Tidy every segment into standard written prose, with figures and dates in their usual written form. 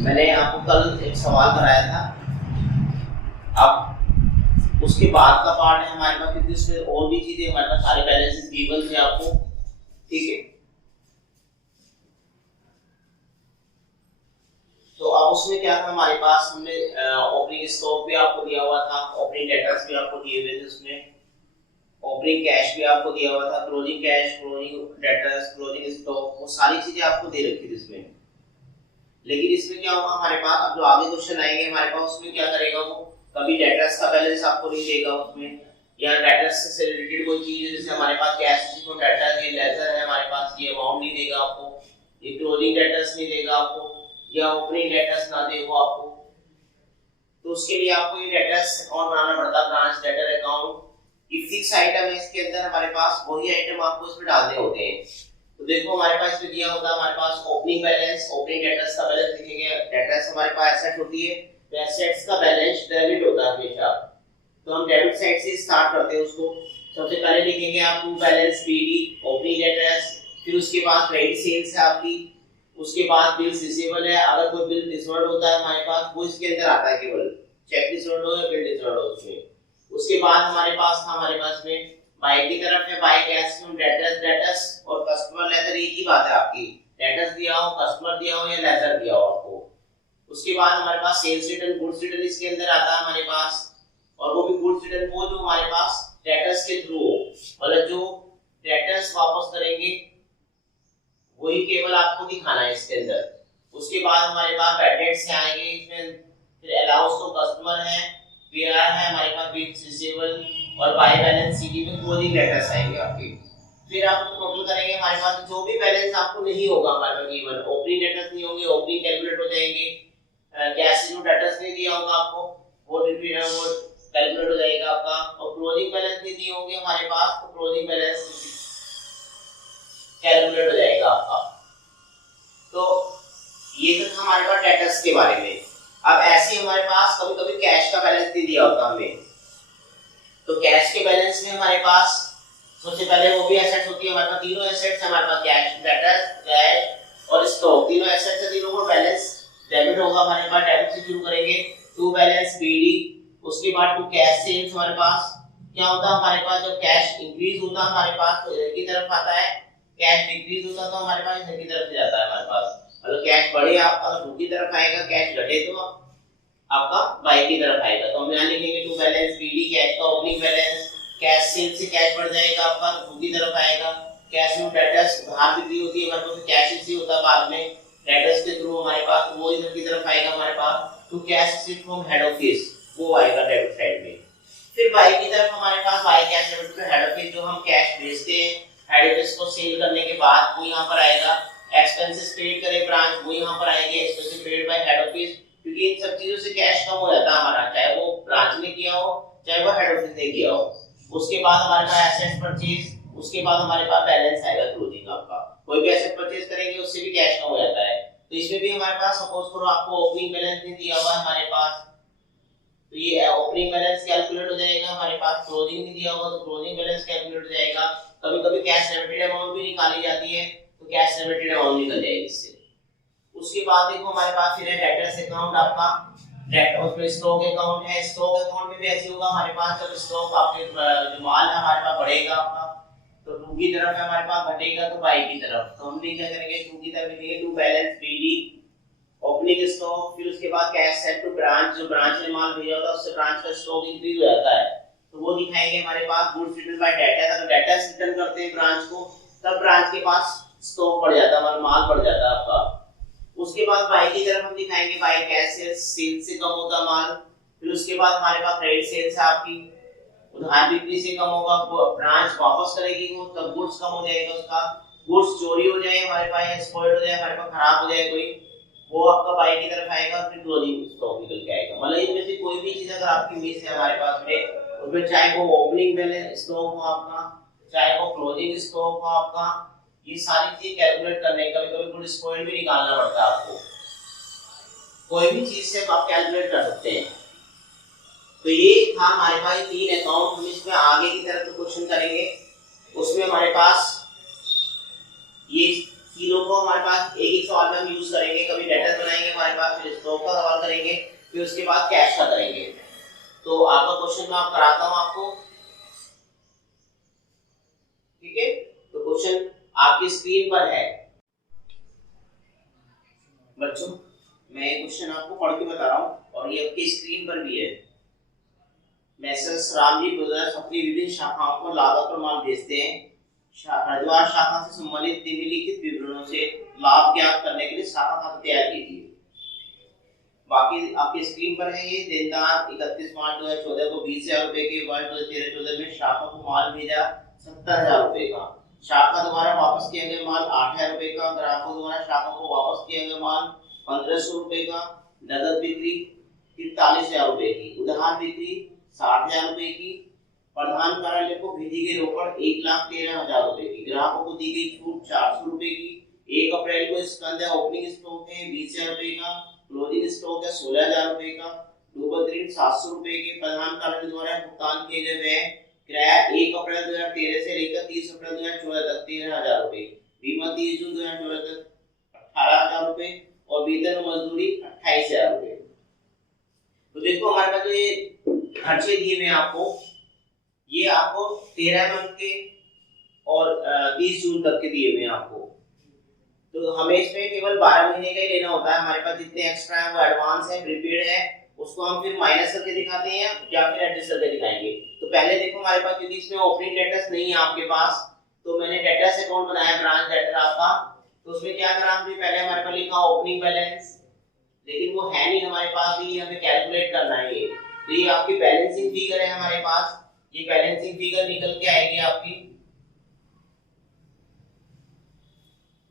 मैंने आपको कल एक सवाल कराया था। अब उसके बाद का पार्ट है हमारे पास, क्योंकि उसमें और भी चीजें हमारे पास सारे बैलेंसेस गिवन थे आपको, ठीक है। तो अब उसमें क्या था हमारे पास, हमने ओपनिंग स्टॉक भी आपको दिया हुआ था, ओपनिंग डेटर्स भी आपको दिए हुए थे, उसमें ओपनिंग कैश भी आपको दिया हुआ था, closing cash, closing debtors, closing stock, वो सारी चीजें आपको दे रखी थी इसमें। लेकिन इसमें क्या होगा हमारे पास, अब जो आगे क्वेश्चन आएंगे हमारे पास, उसमें क्या करेगा वो, कभी डेटर्स का बैलेंस आपको नहीं देगा उसमें, या डेटर्स से रिलेटेड कोई चीज है, जैसे हमारे पास कैश को डेटर है, लेजर है हमारे पास, ये अमाउंट नहीं देगा आपको, ये क्लोजिंग डेटर्स नहीं देगा आपको, या ओपनिंग डेटर्स ना दे वो आपको। तो उसके लिए आपको ये डेटर्स अकाउंट बनाना पड़ता है, ब्रांच डेटर अकाउंट। ये फिक्स आइटम है, इसके अंदर हमारे पास वही आइटम आपको इसमें डालने होते हैं। तो देखो हमारे पास इसमें दिया होता है हमारे पास ओपनिंग बैलेंस, ओपनिंग डेटर्स का बैलेंस लिखेंगे। डेटर्स हमारे पास एसेट होती है, तो एसेट्स का बैलेंस डेबिट होता है हमेशा, तो हम डेबिट साइड से स्टार्ट करते हैं उसको। सबसे पहले लिखेंगे आप to balance B D opening debtors, फिर उसके बाद क्रेडिट सेल्स है आपकी, उसके बाद बिल्स रिसीवेबल है, अगर कोई बिल डिसऑर्डर होता है हमारे पास वो इसके अंदर आता है, केवल चेक डिसऑर्डर हो या बिल डिसऑर्डर हो उसमें। उसके बाद हमारे पास था, हमारे पास में बाय की तरफ है, बाय कैश फ्रॉम डेटर्स और कस्टमर लेजर, एक ही बात है आपकी, डेटर्स दिया हो, कस्टमर दिया हो या लेजर दिया हो आपको। उसके बाद हमारे पास सेल्स रिटर्न, गुड्स रिटर्न इसके अंदर आता है हमारे पास, और वो भी गुड्स रिटर्न वो जो हमारे पास डेटर्स के थ्रू हो, मतलब जो डेटर्स वापस करेंगे वही केवल आपको दिखाना है इसके अंदर। उसके बाद हमारे पास बैड डेट्स से आएंगे इसमें, फिर अलाउंस तो कस्टमर है, पीआर है हमारे पास, बिल्स रिसीवेबल, और बाय बैलेंस सीडी में क्लोजिंग लेटर्स आएंगे आपके। फिर आप टोटल करेंगे, हमारे पास जो भी बैलेंस आपको नहीं होगा हमारे पास गिवन, ओपनिंग लेटर्स नहीं होंगे, ओपनिंग कैलकुलेट हो जाएंगे, कैश जो डेटर्स नहीं दिया होगा आपको वो कैलकुलेट हो जाएगा आपका, और क्लोजिंग बैलेंस नहीं दिए होंगे हमारे पास, तो क्लोजिंग बैलेंस कैलकुलेट हो जाएगा आपका। तो ये तो था हमारे पास डेटर्स के बारे में। अब ऐसे हमारे पास कभी कभी कैश का बैलेंस नहीं दिया होता हमें, तो कैश के बैलेंस में हमारे पास सबसे पहले वो भी एसेट्स होती है हमारे पास, तीनों एसेट्स हमारे पास, कैश, डेटर्स, कैश और स्टॉक, तीनों एसेट्स है, तीनों को बैलेंस डेबिट होगा हमारे पास। डेबिट से शुरू करेंगे, टू बैलेंस बीडी, उसके बाद टू कैश सेल्स। हमारे पास क्या होता है, हमारे पास जब कैश इंक्रीज होता है हमारे पास तो इधर की तरफ आता है, कैश डिक्रीज होता है तो हमारे पास इधर की तरफ से जाता है हमारे पास। मतलब कैश बढ़े आपका तो की तरफ आएगा, कैश घटे तो आपका बाई की तरफ आएगा। तो हम यहाँ लिखेंगे टू बैलेंस बीडी, कैश का ओपनिंग बैलेंस, कैश सेल से कैश बढ़ जाएगा आपका तो की तरफ आएगा, कैश में डेटर्स उधार बिक्री होती है हमारे पास, कैश इसी होता है बाद में डेटर्स के थ्रू हमारे पास, वो इधर की तरफ आएगा हमारे पास। To cash received from head office, वो आएगा डेबिट साइड में। फिर बाई की तरफ हमारे पास by cash debit to head office, जो हम कैश भेजते हैं हेड ऑफिस को सेल करने के बाद वो यहाँ पर आएगा। एक्सपेंसेस पेड करे ब्रांच, वो यहाँ पर आएंगे, expenses paid by head office, क्योंकि इन सब चीजों से कैश कम हो जाता है हमारा, चाहे वो ब्रांच ने किया हो चाहे वो हेड ऑफिस ने किया हो। उसके बाद हमारे पास एसेट परचेज, उसके बाद हमारे पास बैलेंस आएगा क्लोजिंग आपका, कोई भी एसेट परचेज करेंगे उससे भी कैश कम हो जाता है। तो इसमें भी हमारे पास सपोज करो आपको ओपनिंग बैलेंस नहीं दिया हुआ है हमारे पास, तो ये ओपनिंग बैलेंस कैलकुलेट हो जाएगा हमारे पास, क्लोजिंग नहीं दिया होगा तो क्लोजिंग बैलेंस कैलकुलेट हो जाएगा। कभी-कभी कैश रेमिटेड अमाउंट भी निकाली जाती है, तो कैश रेमिटेड अमाउंट निकल जाएगी इससे। उसके बाद देखो हमारे पास फिर है डेटर्स अकाउंट आपका, डेट उसमें स्टॉक अकाउंट है, स्टॉक अकाउंट में भी ऐसे होगा हमारे पास, जब स्टॉक आपके जो माल है हमारे पास बढ़ेगा आपका तो टू की तरफ है हमारे पास, घटेगा तो बाई की तरफ। तो हम क्या करेंगे, टू की तरफ लिखेंगे to balance B D opening stock, फिर उसके बाद कैश सेट टू ब्रांच, जो ब्रांच ने माल भेजा होता है उससे ब्रांच का स्टॉक इंक्रीज हो जाता है तो वो दिखाएंगे हमारे पास। गुड्स रिटर्न बाय डेटा, तो डेटा रिटर्न करते हैं ब्रांच को तब ब्रांच के पास स्टॉक बढ़ जाता है, माल बढ़ जाता है आपका। उसके बाद बाई की तरफ हम दिखाएंगे बाई कैश सेल्स, सेल्स से कम होगा माल। फिर उसके बाद हमारे पास क्रेडिट सेल्स है आपकी, उधार बिक्री से कम होगा, ब्रांच वापस करेगी वो तब गुड्स कम हो जाएगा उसका, गुड्स चोरी हो जाए हमारे पास, स्पॉइल हो जाए हमारे पास, खराब हो जाए कोई, वो आपका बाई की तरफ आएगा, फिर क्लोजिंग स्टॉक निकल के आएगा। मतलब इनमें से कोई भी चीज अगर आपकी मिस है हमारे पास में, उसमें चाहे वो ओपनिंग बैलेंस स्टॉक हो आपका, चाहे वो क्लोजिंग स्टॉक हो आपका, ये सारी चीजें कैलकुलेट करने, कभी-कभी गुड स्पॉइल भी निकालना पड़ता है आपको, कोई भी चीज से आप कैलकुलेट कर सकते हैं। तो ये था हमारे पास तीन अकाउंट, हम इसमें आगे की तरफ क्वेश्चन करेंगे, उसमें हमारे पास ये तीनों को हमारे पास एक एक सवाल में हम यूज करेंगे। कभी डेटर बनाएंगे हमारे पास, फिर स्टॉक का सवाल करेंगे, फिर उसके बाद कैश का करेंगे। तो आपका क्वेश्चन मैं आप कराता हूं आपको, ठीक है। तो क्वेश्चन आपकी स्क्रीन पर है बच्चों, मैं क्वेश्चन आपको पढ़ के बता रहा हूं और ये आपकी स्क्रीन पर भी है। मैसेज रामजी ब्रदर्स अपनी विभिन्न शाखाओं को लागत प्रमाण भेजते हैं। हरिद्वार शाखा से संबंधित निम्नलिखित विवरणों से लाभ ज्ञात करने के लिए शाखा खाता तैयार कीजिए। बाकी आपकी स्क्रीन पर है। ये देनदार 31 मार्च 2014 को 20,000 रुपए के, वर्ष 2013-14 में शाखा को माल भेजा 70,000 रुपए का, शाखा द्वारा वापस किया गया माल 8,000 रुपए का, ग्राहकों द्वारा शाखा को वापस किया गया माल 1500 रुपए का, नगद बिक्री 43,000 रुपए की, उधार बिक्री 60,000 रुपए की, प्रधान कार्यालय को भेजी गई रोकड़ 1,13,000 रुपए की, ग्राहकों को दी गई छूट 400 रुपए की, 1 अप्रैल को स्कंद ओपनिंग स्टॉक है 20,000 रुपए का, क्लोजिंग स्टॉक है 16,000 रुपए का, डूबत ऋण 700 रुपए के, प्रधान कार्यालय द्वारा भुगतान किए गए व्यय किराया 1 अप्रैल 2013 से लेकर 30 अप्रैल 2014 तक 13,000 रुपए, बीमा 30 जून 2014 तक 18,000 रुपए और वेतन और मजदूरी 28,000 रुपए। तो देखो हमारे पास जो ये खर्चे दिए हुए हैं आपको, ये आपको 13 मंथ के और 30 जून तक के दिए हुए हैं आपको। तो हमें इसमें केवल 12 महीने का ही लेना होता है। हमारे पास जितने एक्स्ट्रा है वो एडवांस है, प्रीपेड है, उसको हम फिर माइनस करके दिखाते हैं या फिर एडजस्ट करके दिखाएंगे। तो पहले देखो हमारे पास, क्योंकि इसमें ओपनिंग डेटर्स नहीं है आपके पास, तो मैंने डेटर्स अकाउंट बनाया ब्रांच डेटर आपका। तो उसमें क्या करा हमने, पहले हमारे पास लिखा ओपनिंग बैलेंस, लेकिन वो है नहीं हमारे पास, ये हमें कैलकुलेट करना है ये। तो ये आपकी बैलेंसिंग फिगर है हमारे पास, ये बैलेंसिंग फिगर निकल के आएगी आपकी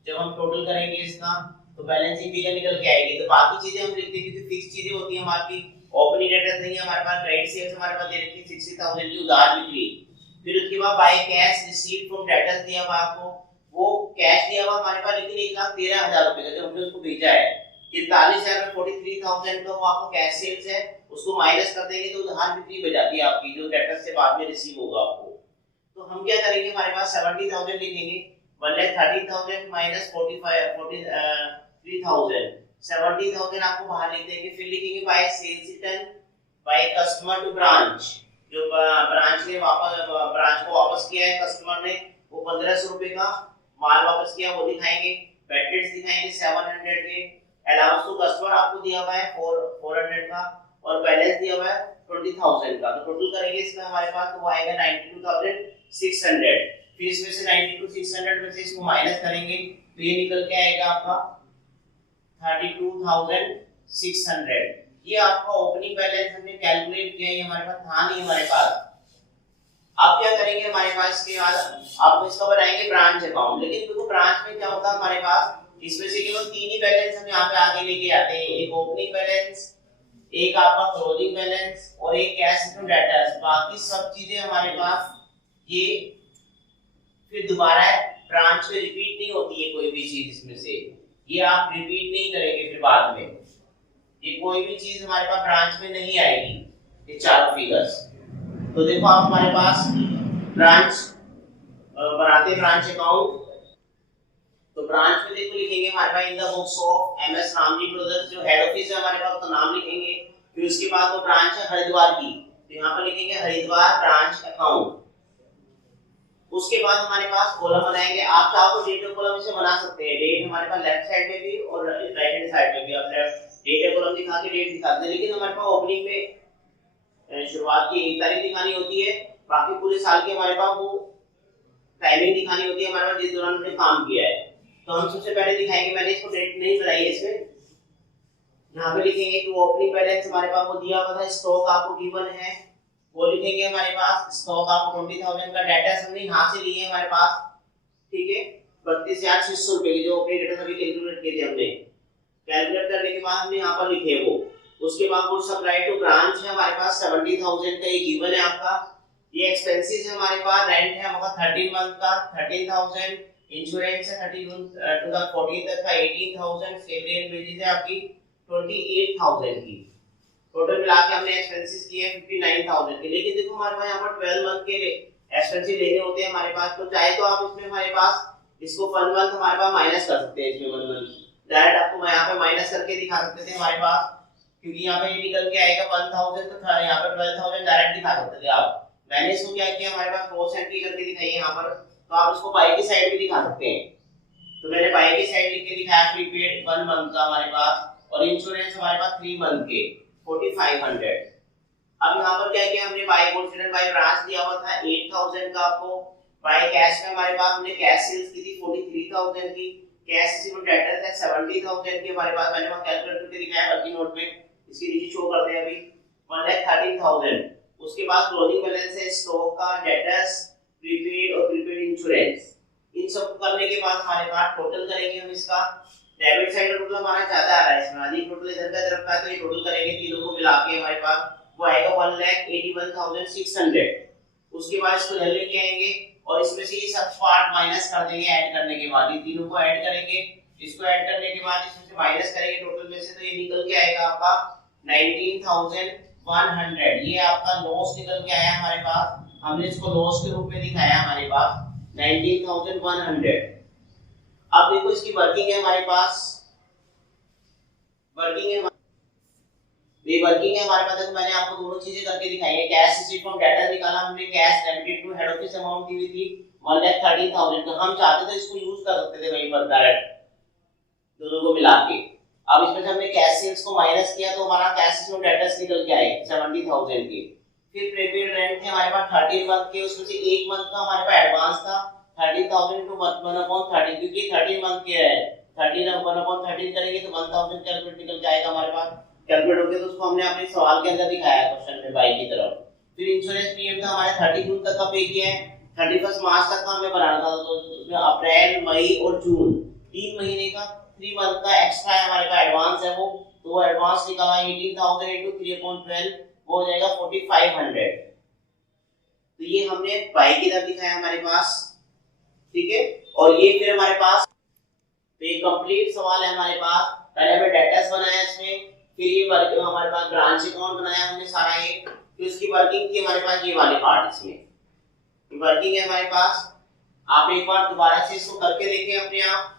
जब हम टोटल करेंगे इसका, तो बैलेंसिंग फिगर निकल के आएगी। तो बाकी चीजें हम लिखते हैं क्योंकि फिक्स चीजें होती है हमारी। ओपनिंग डेटर्स नहीं है हमारे पास, क्रेडिट सेल्स हमारे पास दे रखी है 60,000 की उधार बिक्री। फिर उसके बाद by cash received from debtors दिया हुआ आपको, वो कैश दिया हुआ हमारे पास लेकिन 1,13,000 रुपए का जो हमने उसको भेजा है। 43,000 में 43,000 का वो आपको कैश सेल्स है, उसको माइनस कर देंगे तो उधार बिक्री बच जाती है आपकी, जो डेटर्स से बाद में रिसीव होगा आपको। तो हम क्या करेंगे, हमारे पास 70,000 लिखेंगे, 1,30,000 माइनस 43,000, 70,000 आपको बाहर लिख देंगे। फिर लिखेंगे by sales return by customer to branch, जो ब्रांच ने ब्रांच को वापस किया है कस्टमर ने, वो 1,500 रुपए का माल वापस किया वो दिखाएंगे। बेनिफिट्स दिखाएंगे 700 के, अलाउंस टू कस्टमर आपको दिया हुआ है 400 का, और बैलेंस दिया हुआ है 20,000 का। तो टोटल करेंगे इसका हमारे पास, तो वो आएगा 92,600। फिर इसमें से 92,600 में से इसको माइनस करेंगे तो ये निकल के आएगा आपका 32,600। ये आपका ओपनिंग बैलेंस हमने कैलकुलेट किया, ये हमारे पास था नहीं हमारे पास। अब क्या करेंगे, हमारे पास के बाद आपको इसका बनाएंगे ब्रांच अकाउंट। लेकिन देखो ब्रांच में क्या होता है हमारे पास, इसमें से केवल 3 ही बैलेंस हम यहाँ पे आगे लेके आते हैं, एक ओपनिंग बैलेंस, एक आपका क्लोजिंग बैलेंस और एक कैश टू डेटर्स। बाकी सब चीजें हमारे पास ये फिर दोबारा ब्रांच में रिपीट नहीं होती है कोई भी चीज, इसमें से ये आप रिपीट नहीं करेंगे फिर बाद में, ये कोई भी चीज हमारे पास ब्रांच में नहीं आएगी, ये चारों फिगर्स। तो देखो आप हमारे पास ब्रांच बनाते ब्रांच अकाउंट, तो ब्रांच में देखो लिखेंगे हमारे पास in the books of MS Ramji brothers, जो हेड ऑफिस है हमारे पास, तो नाम लिखेंगे। फिर उसके बाद वो ब्रांच है हरिद्वार की, तो यहाँ पर लिखेंगे हरिद्वार ब्रांच अकाउंट। उसके बाद हमारे पास कॉलम बनाएंगे, आप चाहो तो डेटा कॉलम इसे बना सकते हैं। डेट हमारे पास लेफ्ट साइड में भी और राइट हैंड साइड में भी, आप डेटा कॉलम दिखा के डेट दिखा दें। लेकिन हमारे पास ओपनिंग में शुरुआत की 1 तारीख दिखानी होती है, बाकी पूरे साल की हमारे पास वो टाइमिंग दिखानी होती है हमारे पास जिस दौरान हमने काम किया है। तो हम सबसे पहले दिखाएंगे, मैंने इसको डेट नहीं बनाई है इसमें, यहाँ पे लिखेंगे कि ओपनिंग बैलेंस हमारे पास वो दिया हुआ था, स्टॉक आपको गिवन है वो लिखेंगे हमारे पास, स्टॉक आपको 20,000 का डाटा हमने यहाँ से लिए हमारे पास, ठीक है, 32,600 रुपए की जो ओपनिंग डेटा अभी कैलकुलेट किए थे हमने। कैलकुलेट करने के बाद हमने यहाँ पर लिखे वो। उसके बाद गुड सप्लाई टू ब्रांच है हमारे पास 70,000 का, ये गिवन है आपका। ये एक्सपेंसेस है हमारे पास, रेंट है हमारा 13 मंथ का 13,000, इंश्योरेंस है 2014 तक का 18,000, सैलरी एंड वेजेस है आपकी 28,000 की। टोटल मिला के हमने एक्सपेंसेस किए 59,000 के। लेकिन देखो हमारे पास यहाँ पर 12 मंथ के एक्सपेंसेस लेने होते हैं हमारे पास, तो चाहे तो आप इसमें हमारे पास इसको 1 मंथ हमारे पास माइनस कर सकते हैं, इसमें 1 मंथ डायरेक्ट आपको मैं यहाँ पे माइनस करके दिखा सकते थे हमारे पास, क्योंकि यहाँ पे ये निकल के आएगा 1000 तो था यहाँ पे 12000 डायरेक्ट दिखा सकते थे आप। मैंने इसको क्या किया, हमारे पास क्रॉस एंट्री करके दिखाई है यहाँ पर, तो आप इसको बाई की साइड भी दिखा सकते हैं। तो मैंने बाई की साइड लिख के दिखाया प्रीपेड 1 मंथ का हमारे पास, और इंश्योरेंस हमारे पास 3 मंथ के 4500। अब यहाँ पर क्या किया हमने, बाई कंसीडर बाई ब्रांच दिया हुआ था 8000 का आपको, बाई कैश में हमारे पास हमने कैश सेल्स की थी 43000 की, कैश रिसीवेबल डेटर्स है 70000 की हमारे पास, मैंने वहां कैलकुलेट करके दिखाया वर्किंग नोट में, इसके नीचे शो करते हैं अभी 113000। उसके बाद क्लोजिंग बैलेंस है स्टॉक का, डेटर्स, प्रीपेड और प्रीपेड इंश्योरेंस। इन सब करने के बाद हमारे पास टोटल करेंगे हम इसका, डेबिट साइड का टोटल हमारा ज्यादा आ रहा है इसमें, अधिक टोटल इधर का तरफ का, तो ये टोटल करेंगे तीनों को मिला के हमारे पास वो आएगा 1,81,600। उसके बाद इसको इधर लेके आएंगे और इसमें से ये सब पार्ट माइनस कर देंगे, ऐड करने के बाद ये तीनों को ऐड करेंगे, इसको ऐड करने के बाद इसमें से माइनस करेंगे टोटल में से, तो ये निकल के आएगा आपका 19,100। ये आपका लॉस निकल के आया हमारे पास, हमने इसको लॉस के रूप में दिखाया हमारे पास 19,100। अब देखो इसकी वर्किंग है हमारे पास, वर्किंग है, ये वर्किंग है हमारे पास। देखो मैंने आपको दोनों चीजें करके दिखाई है, कैश रिसीव्ड फ्रॉम डेटर निकाला हमने, cash debited to head office amount दी हुई थी 1,30,000, तो हम चाहते थे इसको यूज कर सकते थे वहीं पर डायरेक्ट दोनों को मिला के। अब इसमें से हमने कैश सेल्स को माइनस किया तो हमारा कैश रिसीव्ड डेटर्स निकल के आए 70,000 के। फिर प्रीपेड रेंट थे हमारे पास 30 मंथ के, उसमें से 1 मंथ का हमारे पास एडवांस था 30,000 टू 1/30, क्योंकि 30 मंथ के है, 30 ना 1/30 करेंगे तो 1000 कैलकुलेट निकल के आएगा हमारे पास, कैलकुलेट हो गया तो उसको हमने अपने सवाल के अंदर दिखाया क्वेश्चन में बाई की तरफ। फिर इंश्योरेंस प्रीमियम था हमारे 30 जून तक का पे किया है, 31 मार्च तक का हमें बनाना था, तो उसमें अप्रैल मई और जून 3 महीने का 3 मंथ का एक्स्ट्रा है हमारे पास एडवांस है वो, तो एडवांस निकाला 18,000 into 3/12 वो हो जाएगा 4500। तो ये हमने बाई की तरफ दिखाया हमारे पास, ठीक है। और ये फिर हमारे पास तो ये कंप्लीट सवाल है हमारे पास। पहले हमें डेटर्स बनाया इसमें, फिर ये वर्किंग हमारे पास ब्रांच अकाउंट बनाया हमने सारा ये, फिर उसकी वर्किंग थी हमारे पास ये वाले पार्ट, इसमें वर्किंग है हमारे पास। आप एक बार दोबारा से इसको करके देखें अपने आप,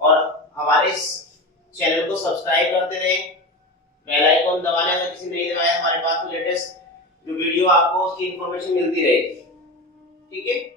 और हमारे इस चैनल को सब्सक्राइब करते रहें, बेल आइकन दबा लें अगर किसी नहीं दबाया हमारे पास, तो लेटेस्ट जो वीडियो आपको उसकी इंफॉर्मेशन मिलती रहेगी, ठीक है।